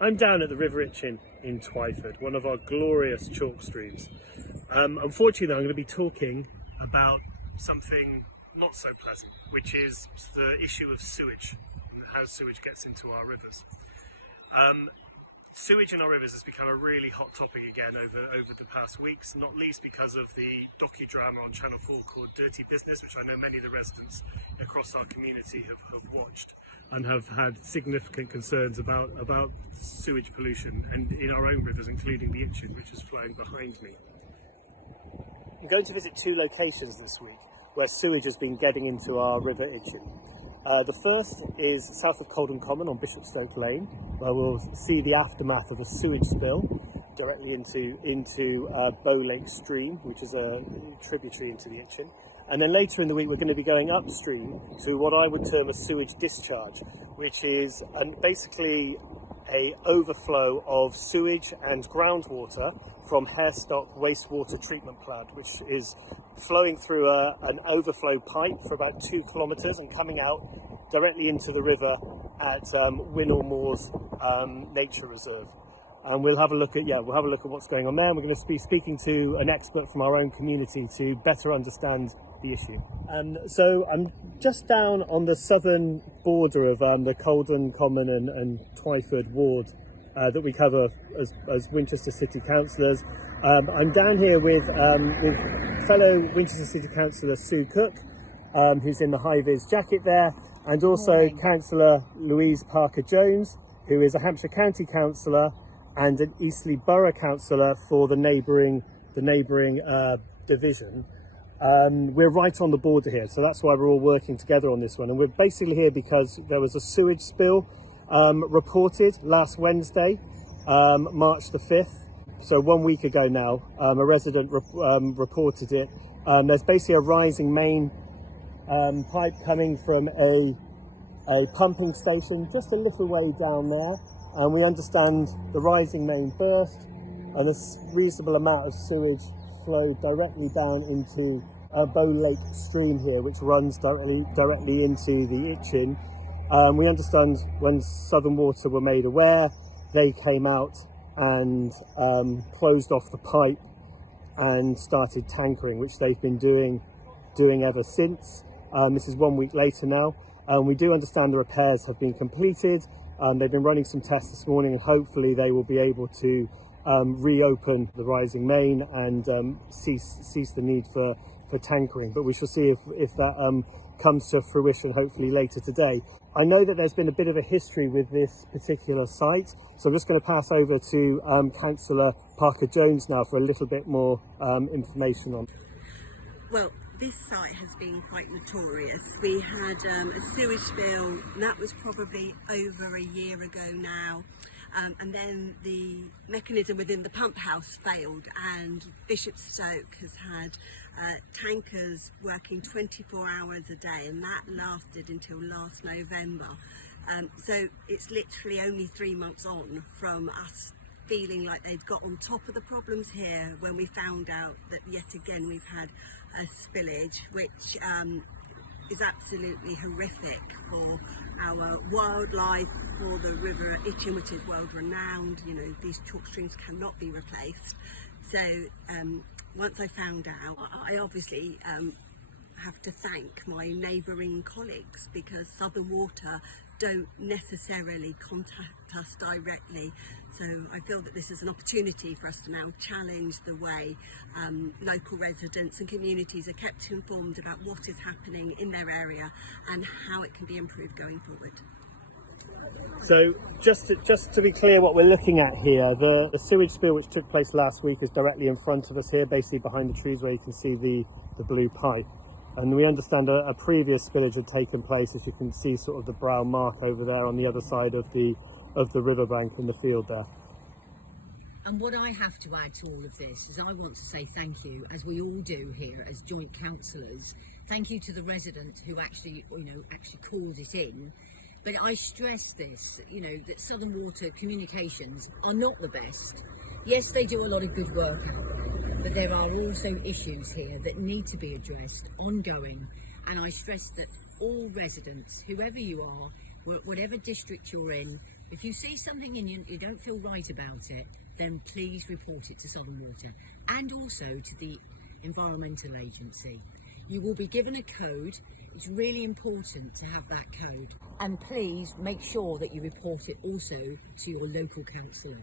I'm down at the River Itchen in Twyford, one of our glorious chalk streams. Unfortunately, I'm going to be talking about something not so pleasant, which is the issue of sewage and how sewage gets into our rivers. Sewage in our rivers has become a really hot topic again over the past weeks, not least because of the docudrama on Channel 4 called Dirty Business, which I know many of the residents across our community have watched and have had significant concerns about sewage pollution and in our own rivers, including the Itchen, which is flowing behind me. I'm going to visit two locations this week where sewage has been getting into our River Itchen. The first is south of Cllr Common on Stoke Lane, where we'll see the aftermath of a sewage spill directly into Bow Lake Stream, which is a tributary into the Itchen. And then later in the week, we're going to be going upstream to what I would term a sewage discharge, which is basically an overflow of sewage and groundwater from Harestock Wastewater Treatment Plant, which is flowing through an overflow pipe for about 2 kilometres and coming out directly into the river at Winnell Moors Nature Reserve. And we'll have a look at what's going on there. And we're going to be speaking to an expert from our own community to better understand the issue. So I'm just down on the southern border of the Cllr Common and Twyford ward that we cover as Winchester City councillors. I'm down here with fellow Winchester City councillor Cllr Cook, who's in the high-vis jacket there, and also Councillor Louise Parker-Jones, who is a Hampshire County councillor and an Eastleigh Borough councillor for the neighbouring division. We're right on the border here, so that's why we're all working together on this one. And we're basically here because there was a sewage spill reported last Wednesday, March the 5th, so 1 week ago now. A resident reported it. There's basically a rising main pipe coming from a pumping station just a little way down there, and we understand the rising main burst and a reasonable amount of sewage flowed directly down into Bow Lake Stream here, which runs directly into the Itchen. We understand when Southern Water were made aware, they came out and closed off the pipe and started tankering, which they've been doing ever since. This is 1 week later now. We do understand the repairs have been completed. They've been running some tests this morning, and hopefully they will be able to reopen the rising main and cease the need for tankering. But we shall see if that comes to fruition hopefully later today. I know that there's been a bit of a history with this particular site, so I'm just going to pass over to Councillor Parker-Jones now for a little bit more information on. Well, this site has been quite notorious. We had a sewage spill, and that was probably over a year ago now. And then the mechanism within the pump house failed, and Stoke has had tankers working 24 hours a day, and that lasted until last November. So it's literally only 3 months on from us feeling like they'd got on top of the problems here when we found out that yet again we've had a spillage, which is absolutely horrific for our wildlife, for the River Itchen, which is world renowned. You know, these chalk streams cannot be replaced. So once I found out, I obviously have to thank my neighbouring colleagues, because Southern Water don't necessarily contact us directly. So I feel that this is an opportunity for us to now challenge the way local residents and communities are kept informed about what is happening in their area and how it can be improved going forward. So just to be clear what we're looking at here, the sewage spill which took place last week is directly in front of us here, basically behind the trees where you can see the blue pipe. And we understand a previous spillage had taken place, as you can see sort of the brown mark over there on the other side of the riverbank in the field there. And what I have to add to all of this is I want to say thank you, as we all do here as joint councillors. Thank you to the resident who actually called it in. But I stress this, that Southern Water communications are not the best. Yes, they do a lot of good work, but there are also issues here that need to be addressed ongoing. And I stress that all residents, whoever you are, whatever district you're in, if you see something and you don't feel right about it, then please report it to Southern Water and also to the Environmental Agency. You will be given a code. It's really important to have that code. And please make sure that you report it also to your local councillor.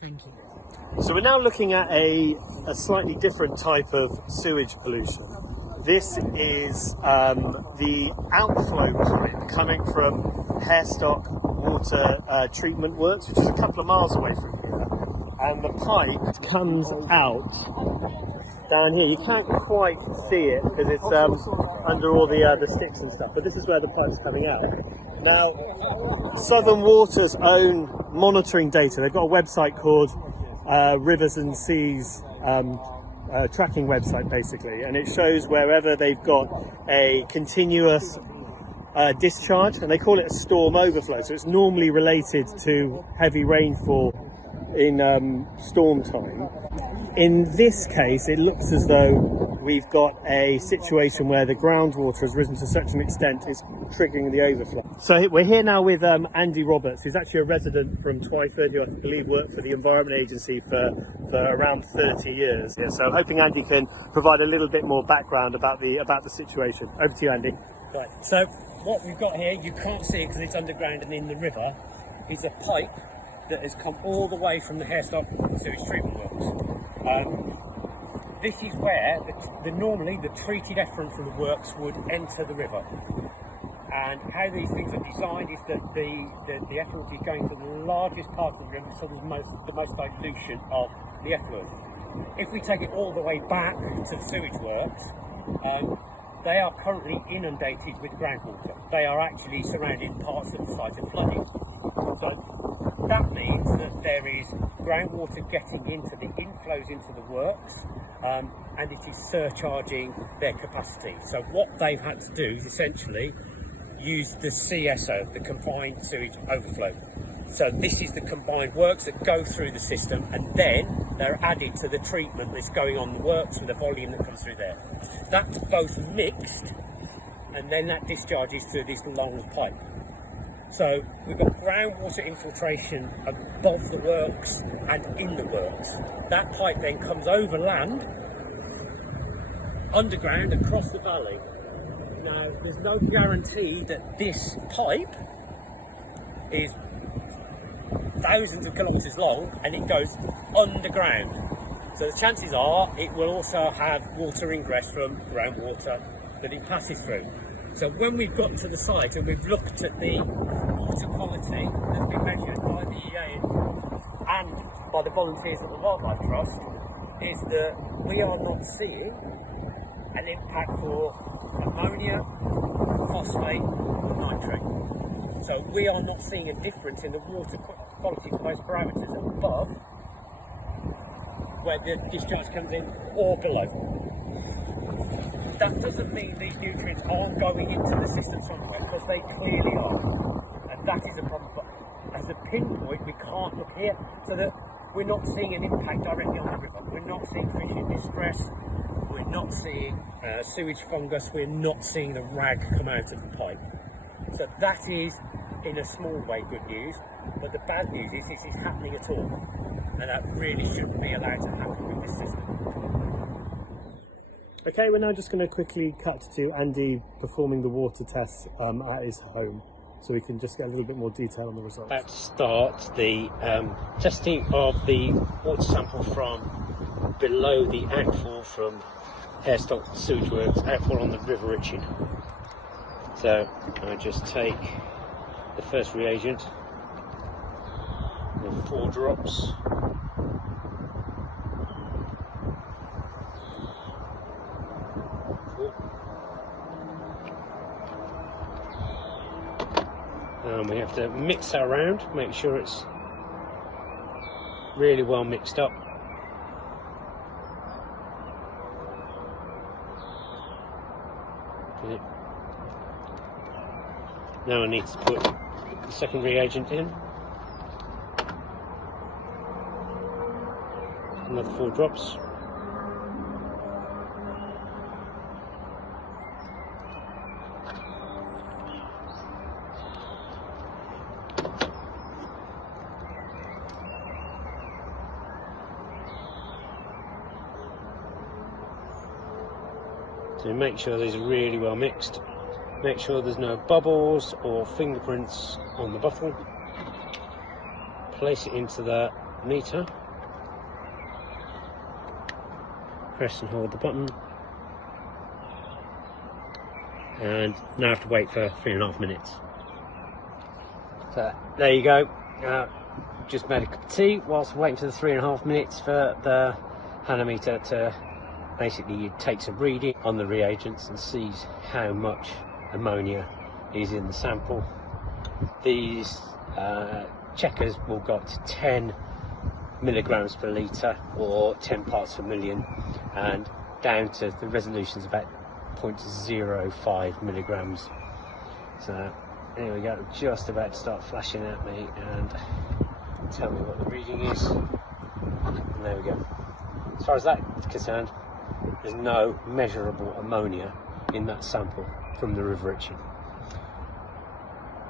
Thank you. So we're now looking at a slightly different type of sewage pollution. This is the outflow pipe coming from Harestock Wastewater Treatment Works, which is a couple of miles away from here. And the pipe comes out down here. You can't quite see it because it's under all the sticks and stuff, but this is where the pipe's coming out. Now, Southern Water's own monitoring data, they've got a website called Rivers and Seas tracking website basically, and it shows wherever they've got a continuous discharge, and they call it a storm overflow, so it's normally related to heavy rainfall in storm time. In this case, it looks as though we've got a situation where the groundwater has risen to such an extent it's triggering the overflow. So we're here now with Andy Roberts, who's actually a resident from Twyford, who I believe worked for the Environment Agency for around 30 years. Yeah, so I'm hoping Andy can provide a little bit more background about the situation. Over to you, Andy. Right, so what we've got here, you can't see it because it's underground and in the river, is a pipe that has come all the way from the Hairtock Sewage Treatment Works. This is where normally the treated effluent from the works would enter the river. And how these things are designed is that the effluent is going to the largest part of the river, so there's the most dilution of the effluent. If we take it all the way back to the sewage works, they are currently inundated with groundwater. They are actually surrounding parts of the site of flooding. So that means that there is groundwater getting into the inflows into the works, and it is surcharging their capacity. So what they've had to do is essentially use the CSO, the combined sewage overflow. So this is the combined works that go through the system, and then they're added to the treatment that's going on the works with the volume that comes through there. That's both mixed, and then that discharges through this long pipe. So we've got groundwater infiltration above the works and in the works. That pipe then comes over land, underground, across the valley. Now, there's no guarantee that this pipe is thousands of kilometres long and it goes underground. So the chances are it will also have water ingress from groundwater that it passes through. So when we've got to the site and we've looked at the water quality that's been measured by the EA and by the volunteers at the Wildlife Trust, is that we are not seeing an impact for ammonia, phosphate, and nitrate. So we are not seeing a difference in the water quality for those parameters above where the discharge comes in or below. That doesn't mean these nutrients aren't going into the system somewhere, because they clearly are, and that is a problem. But as a pinpoint, we can't look here, so that we're not seeing an impact directly on the river. We're not seeing fish in distress. We're not seeing sewage fungus. We're not seeing the rag come out of the pipe. So that is, in a small way, good news. But the bad news is this is happening at all, and that really shouldn't be allowed to happen with this system. Okay, we're now just going to quickly cut to Andy performing the water tests at his home, so we can just get a little bit more detail on the results. About to start the testing of the water sample from below the outfall from Hairstock Sewage Works, outfall on the River Itchen. So I just take the first reagent with 4 drops. And we have to mix that around, make sure it's really well mixed up. Okay. Now I need to put the second reagent in. Another 4 drops. So make sure these are really well mixed. Make sure there's no bubbles or fingerprints on the bottle. Place it into the meter. Press and hold the button. And now I have to wait for 3.5 minutes. So there you go. Just made a cup of tea whilst waiting for the 3.5 minutes for the manometer to basically take some reading on the reagents and sees how much ammonia is in the sample. These checkers will go up to 10 milligrams per litre or 10 parts per million, and down to the resolution's about 0.05 milligrams. So there we go, just about to start flashing at me and tell me what the reading is. And there we go. As far as that's concerned, there's no measurable ammonia in that sample from the River Itchen.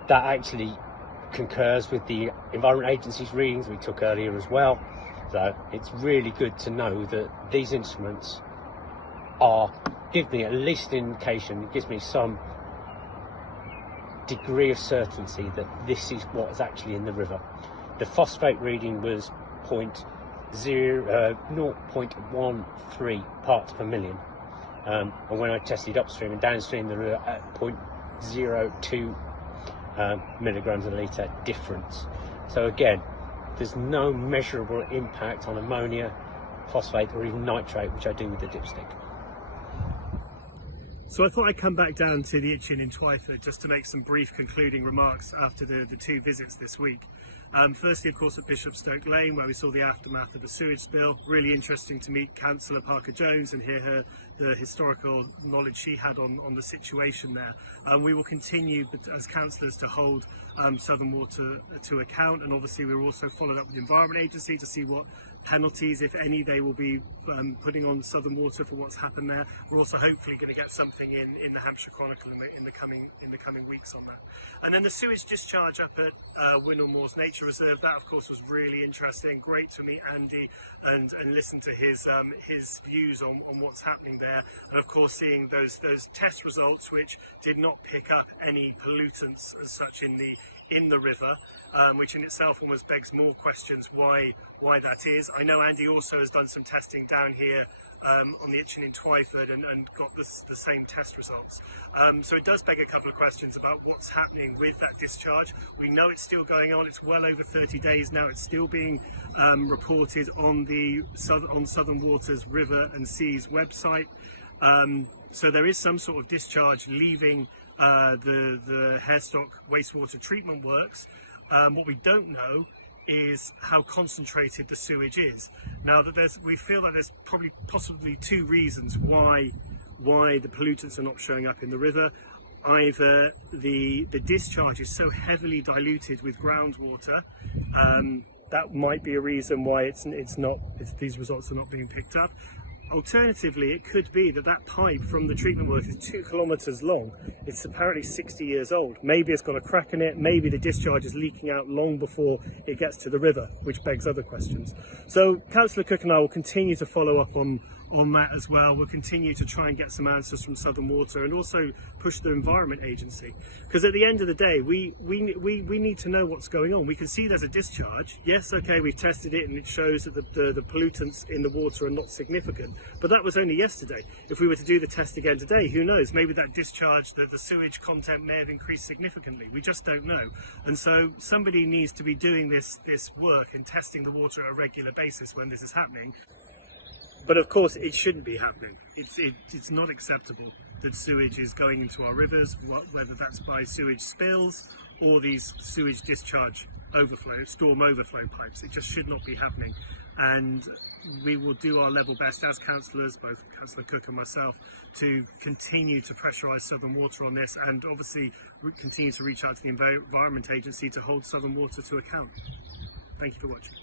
That actually concurs with the Environment Agency's readings we took earlier as well. So it's really good to know that these instruments give me at least an indication, it gives me some degree of certainty that this is what is actually in the river. The phosphate reading was 0.13 parts per million, and when I tested upstream and downstream, they were at 0.02 milligrams a litre difference. So again, there's no measurable impact on ammonia, phosphate or even nitrate, which I do with the dipstick. So I thought I'd come back down to the Itchen in Twyford just to make some brief concluding remarks after the two visits this week. Firstly, of course, at Stoke Lane, where we saw the aftermath of the sewage spill. Really interesting to meet Councillor Parker-Jones and hear the historical knowledge she had on the situation there. We will continue as councillors to hold Southern Water to account, and obviously we're also followed up with the Environment Agency to see what penalties, if any, they will be putting on Southern Water for what's happened there. We're also hopefully going to get something in the Hampshire Chronicle in the coming weeks on that. And then the sewage discharge up at Winnell Moors Nature Reserve, that of course was really interesting. Great to meet Andy and listen to his views on what's happening there, and of course seeing those test results which did not pick up any pollutants as such in the river, which in itself almost begs more questions why that is. I know Andy also has done some testing down here on the Itchen in Twyford and got the same test results. So it does beg a couple of questions about what's happening with that discharge. We know it's still going on. It's well over 30 days now. It's still being reported on Southern Water's River and Seas website. So there is some sort of discharge leaving the Hairstock Wastewater Treatment Works. What we don't know is how concentrated the sewage is. Now that we feel that there's possibly two reasons why the pollutants are not showing up in the river. Either the discharge is so heavily diluted with groundwater, that might be a reason why these results are not being picked up. Alternatively, it could be that pipe from the treatment works is 2 kilometres long. It's apparently 60 years old. Maybe it's got a crack in it. Maybe the discharge is leaking out long before it gets to the river, which begs other questions. So Councillor Cook and I will continue to follow up on that as well. We'll continue to try and get some answers from Southern Water and also push the Environment Agency, because at the end of the day we need to know what's going on. We can see there's a discharge. Yes, okay, we've tested it and it shows that the pollutants in the water are not significant, but that was only yesterday. If we were to do the test again today, who knows, maybe that discharge, the sewage content may have increased significantly. We just don't know. And so somebody needs to be doing this work and testing the water on a regular basis when this is happening. But of course, it shouldn't be happening. It's not acceptable that sewage is going into our rivers, whether that's by sewage spills or these sewage discharge storm overflow pipes. It just should not be happening. And we will do our level best as councillors, both Councillor Cook and myself, to continue to pressurise Southern Water on this, and obviously continue to reach out to the Environment Agency to hold Southern Water to account. Thank you for watching.